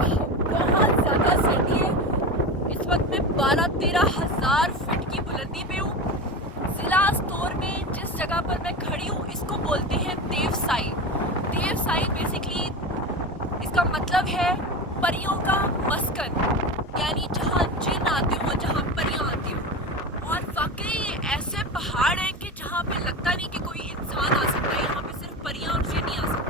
بہت زیادہ سردی ہے. اس وقت میں 12-13 ہزار فٹ کی بلندی پہ ہوں. ضلع استور میں جس جگہ پر میں کھڑی ہوں اس کو بولتے ہیں دیوسائی. دیوسائی بیسکلی اس کا مطلب ہے پریوں کا مسکن، یعنی جہاں جن آتے ہوں، جہاں پریاں آتی ہوں. اور واقعی یہ ایسے پہاڑ ہیں کہ جہاں پہ لگتا نہیں کہ کوئی انسان آ سکتا ہے، یہاں پہ صرف پریاں اور جن ہی آ سکتے ہیں.